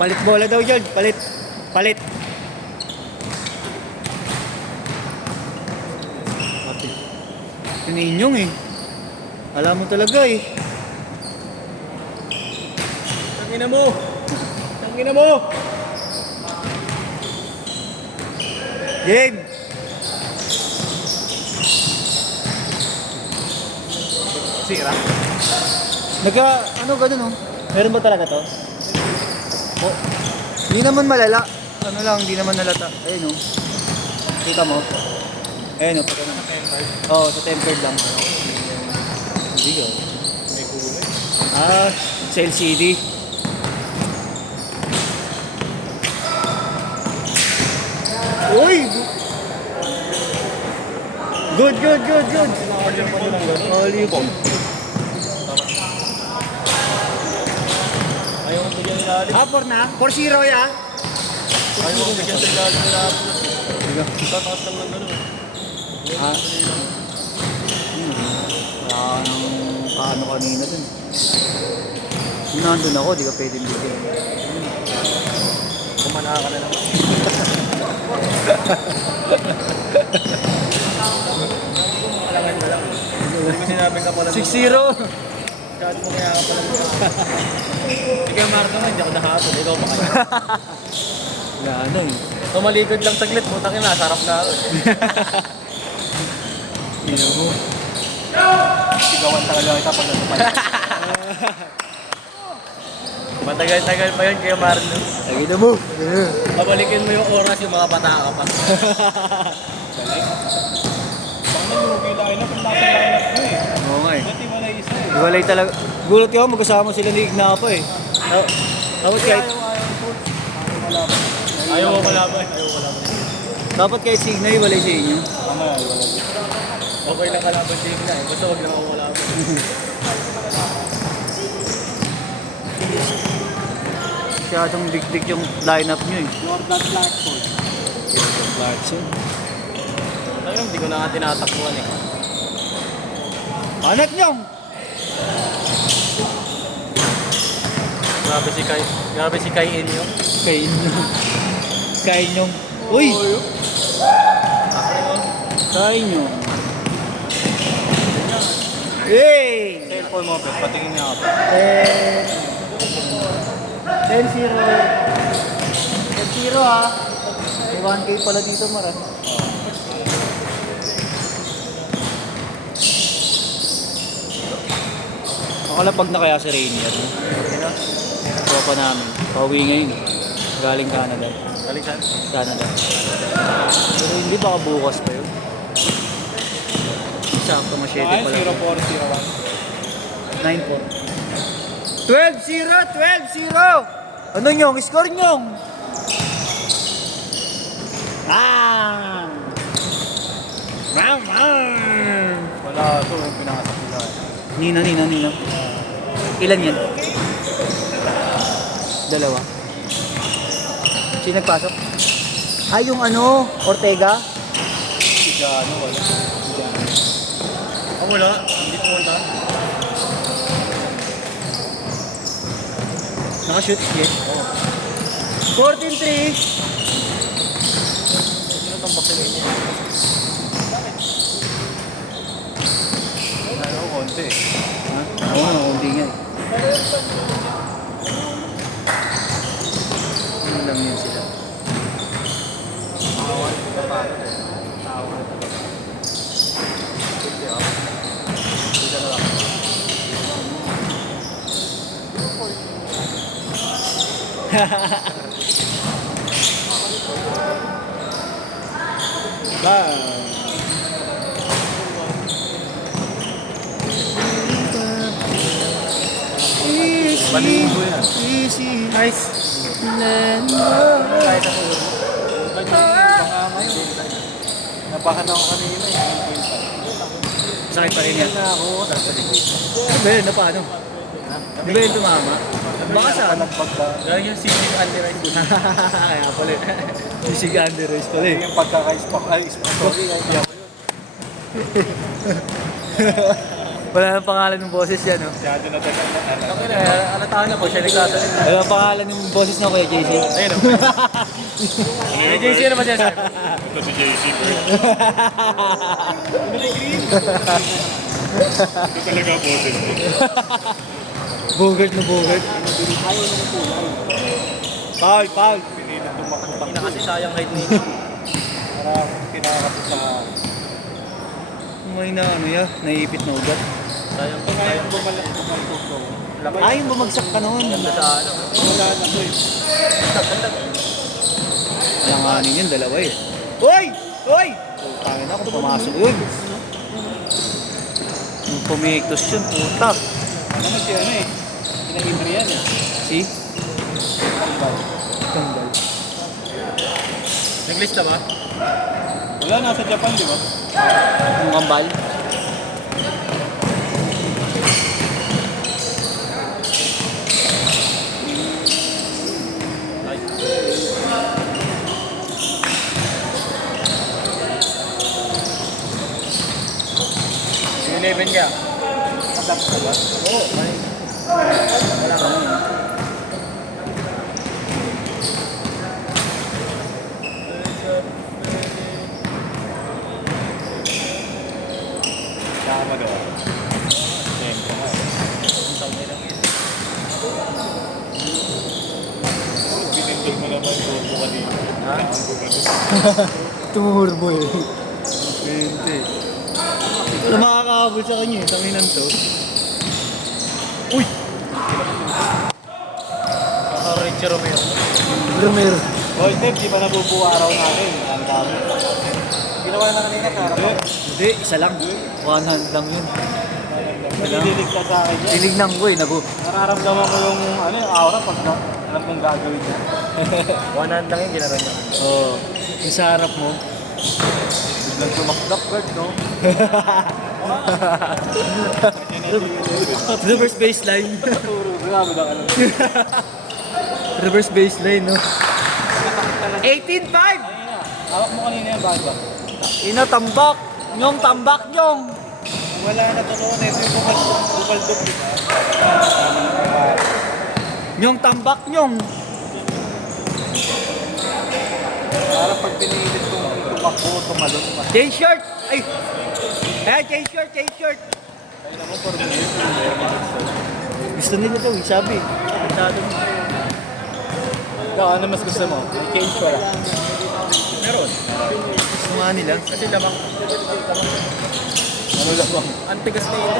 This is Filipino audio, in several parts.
Palit bola daw yun. Palit. Palit. Tininyong eh. Alam mo talaga eh. Tangina mo! Tangina mo! Game! Sira. Ano ganun oh? Meron ba talaga to? Oh. Hindi naman malala. Ano lang, hindi naman nalata. Ayun oh. Kita mo? Ayun oh, pag ano. Oo, sa tempered lang. Hindi oh. May kulay. Sa LCD. Uy! Good. Olive. Ayaw ko bigyan nila alim. 4 na? 4-0 ya? Ayaw ko bigyan nila alim nila. Tataas lang ng gano'n. Ha? Wala nang paano kanina dun. Kung nandun ako, di ka pwedeng bigyan. Kumana ka na naman. Malangan mo lang. Hindi ko sinabing ka pala. 6-0! Kaya mo kaya ka pala. Ikaw Marco man, hindi ako nahapon. Ikaw pa kayo. Wala ano eh. Tumalikod lang saglit. Putang ina, sarap na ako. Ino mo. Sigawan talaga kita pag natupay. Matagal-tagal pa yun kaya Marno. Lagi na mo. Babalikin mo yung oras yung mga bata ka pa. Balik. Baka nalugi lang na kung nasa lineup mo eh. Oo nga eh. Dati wala isa eh. Iwalay talaga. Gulat ako, magkasama sila ni Ignapa eh. Dapat kahit, Ayaw mo kalaban. dapat kahit si Ignay, walay sa inyo. Tama, wala. Okay lang kalaban si Igna eh. Basta huwag lang ako kalaban. Masyadong big yung lineup nyo eh. Jordan Blackford. Clarkson. Ayun, hindi ko na nga tinatakbuhan eh. Anak nyo! Grabe si Kai Inyo. Kain nyo. Uy! Kain nyo. Hey! Cellphone mo, Pep. Patingin niya ako. 10-0. 10-0 ha. May 1K pala dito, Mara. Makalapag na kaya si Rainier. Tropa namin. Pauwi ngayon. Galing Canada. Galing saan? Canada. Pero hindi baka bukas pa yun. Sakto masyete pala. 0401. 9-4. 12-0! 12-0! Ano nyong? Score nyong! Ah! Wala ito, yung pinakasakila eh. Nino. Ilan yan? 2. Sino nagpasok? Ay, yung ano, Ortega? Sigano, wala. Wala. Hindi po wala. Nakashoot yes? Oo. 14-3. Sino itong bakilin niya? Bakit? Ano, konti eh. Ha? Oo, nakunti nga eh. Ano lang yun sila? Awan, kapatid eh. Awan na talaga. Hindi ako. Hindi na lang. Baligo yan. Easy. Nice. Kahit ako. Baka ngayon. Napakan ako kanina eh. Sakit pa rin yan. Na ako. Nasa likod. Ano ba yun? Na paano? Di ba yun tumama? Baka saan? Palagbag ba? Galing yung sisig anti-rice. Kaya pala eh. Sisig underize pala eh. Yung pagkaka-spot. Ay, spot. Sorry. Hindi ako yun. Wala nang pangalan ng boses yan, no? Masyado na tayo na ano. Okay na, alatahan na po siya nagsasalita. Wala nang pangalan ng boses na Kuya JC. Ayun o. Eh, JC ano ba siya sabi? Ito si JC bro. Ito talaga ang boses mo. Bogart na Bogart. Paul, Paul. Pinilit tumakbo. Hindi na kasi sayang height ni Parang kinakapos sa... May na ano ya, naiipit na ugat. Sayang Ito nga yung bumalak ko. Ay, yung bumagsak ka noon. Ganda sa ano. Wala na to eh. Langanin yun, dalawa eh. Hoy! Hoy! Tayo na kung pumasok yun. Yung pumiktos yun, puta. Ano naman si ano eh. Pinahimri yan eh. See? Kambal. Naglista ba? Wala, nasa Japan di ba? Yung kambal. Ay. 11 ka. Oo. Wala ka naman. Tama daw. Tempo nga eh. Pinindot mo naman turbo ka dito. Ha? Turbo eh. Pwede. Wala makakahabol sa kanya eh. Tanginan to. Uy! Saka Richie Romero. Romero. Hoy, Steph, di ba nabubuo araw natin? Ang dami. Ginawa na kanina sa harap. Hindi, isa lang. One hand lang yun. Nadidilig ka sa akin yan. Tinignan ko eh. Nararamdaman ko yung ano, yung aura pag alam kong gagawin niya. 1 hand lang yung ginawa niya. Oo. Yung sa harap mo. Biglang tumakdak, Bert, no? Reverse baseline. Turo, grabe lang ano. Reverse baseline, no? 18-5! Hawak mo kanina yung banda. Ina, tambak! Nyong, tambak nyong! Wala na totoo na ito yung bumaldok, di ba? Nyong, tambak nyong! Para pag pinilit kong tumakbo, tumalon pa. J-shirt! Ay! Eh, J-shirt, J-shirt! Ay naman, parang yun. Gusto nila daw, eh, sabi. Masyado mo. Ikaw, ano mas gusto mo? May change wala? Meron. Gusto nga nila. Kasi lamang. Ano lang bang? Antigas na ito.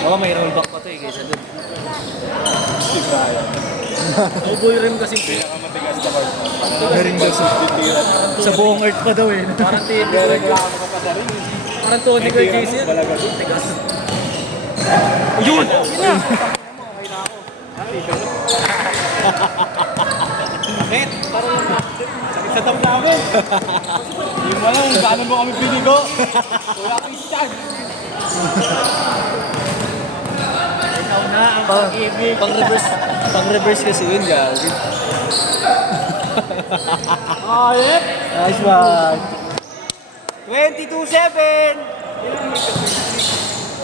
Baka may rollback pa to eh, kaysa doon. Si Brian. Uboy rim kasi. Pinakamatigas na card. Garing daw sa... Sa buong earth pa daw eh. Parang TV ko Kaya yung reklamo ka pa sa rin. Parang Tony ko yung JC. Balaga doon. Tigas. Yun! Bet, parang sakit sa damdamin. Hindi mo alam kung gaano mo kami pinigo. Wala Christian. Ikaw na ang Pang, pag-ibig. pang-reverse kasi yun, gagi. Ayep! Nice one! 22-7!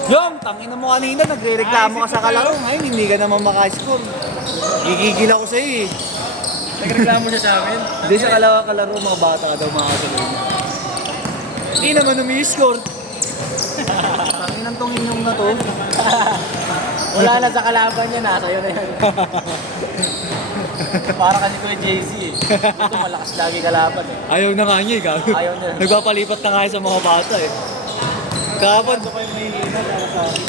Yung, tangin mo kanina, nagre-reklamo ka sa kalaro. Ngayon, hindi ka naman makascore. Gigigil ako sa'yo eh. Nagreklamo siya sa amin. Hindi sa kalaro, mga bata daw mga kasalun. Hindi naman umi-score. Tangin tong inyong na to. Wala na sa kalaban niya, nasa yun na yun. Para kasi ko yung JC eh. Ito malakas lagi kalaban eh. Ayaw na nga niya eh, gago. Ayaw niya. Nagpapalipat na nga sa mga bata eh. Kahapon, Ito pa yung mahihina para sa akin.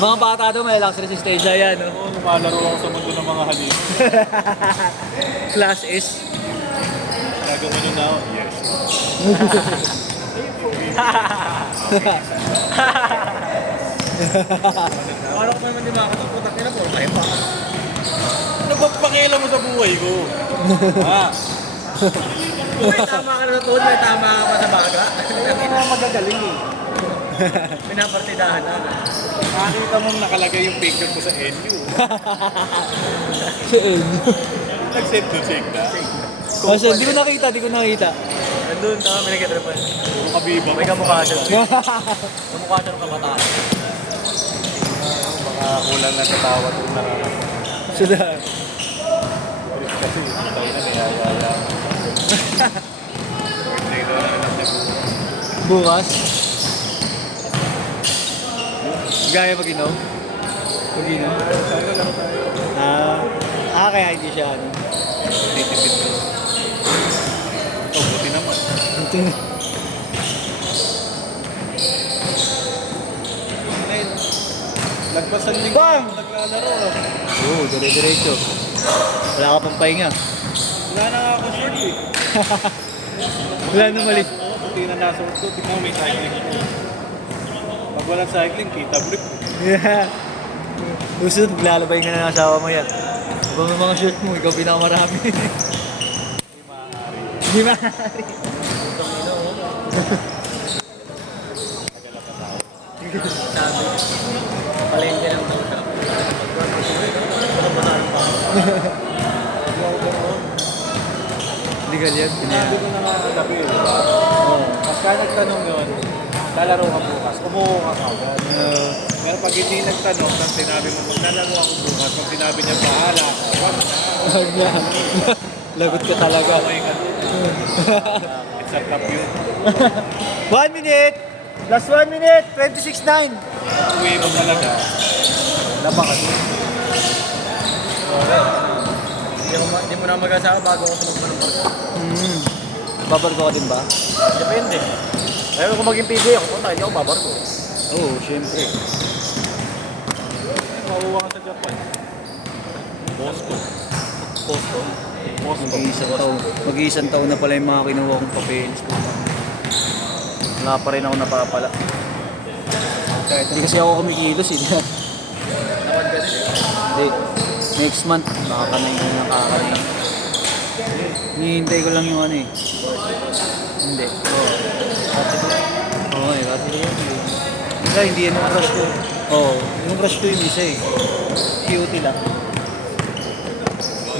mga bata daw may lakas resistensya yan, no? Oo, lumalaro ako sa mundo ng mga halip. Class S. Nagawin nyo na ako? Yes. Para ko naman di makakatuputak nila po. Tayo pa. Ano ba pakialam mo sa buhay ko? Ha? Kung may tama ka na tuon, may tama ka pa sa baga. Ano nga magagaling eh. Pinapartidahan na. Nakita mong nakalagay yung picture ko sa NU. Si Enyo. Nag-send to check na. Oh, so, di ko nakita. Nandun, tama, may nagkatrapan. kabiba. May kamukha siya. Kamukha siya ng kabataan. Baka kulang lang sa tawa doon na. Sila. Kasi tayo na niyayaya. Birthday daw naman siya. Bukas. Gaya mag-inom? Mag-inom? Kaya hindi siya ano. Titipid ko. Ito, buti naman. Lagpasan din Bang! naglalaro. Oo, dire-diretso. Wala ka pang pahinga. Wala na nga ako short eh. Wala na mali. Buti na nasuot ko. Tingnan mo may cycling ko. Pag walang cycling, kita brick. Yeah. Susunod, maglalabay ka na ng asawa mo yan. Abang ang mga shirt mo, ikaw pinakamarami. Hindi maaari. Sabi, palengke lang daw siya. Legal yan. Sabi ko na nga gabi eh. Oo. Pagka nagtanong yun, lalaro ka bukas, umuho ka agad. Pero pag hindi nagtanong, pag sinabi mo, maglalaro ako bukas, pag sinabi niya, bahala, wag na. Lagot ka talaga. Kamay ka. It's a cup yun. 1 minute! Last 1 minute! 26-9! Uwi mo talaga. Laba ka. Hindi mo na mag-asawa bago ako sumagpo ng barko. Babarko ka din ba? Depende. Ayaw ko maging PJ ako, punta, hindi ako babarko. Oo, syempre. Mauwa ka sa Japan. Boston. Boston. Mag-iisang taon na pala yung mga kinuha kong papeles ko. Wala pa rin ako napapala. Hindi kasi ako kumikilos eh. Tamad ka din eh. Hindi. Next month, makakanay ko ng kakanay. Hinihintay ko lang yung ano eh. Hindi. Oo eh, kasi yun eh. Wala, hindi yan yung crush ko. Oo, yung crush ko yung isa eh. Cutie lang.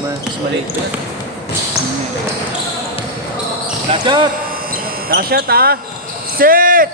Mas maliit ko. Last shot! Last shot ha! Sit!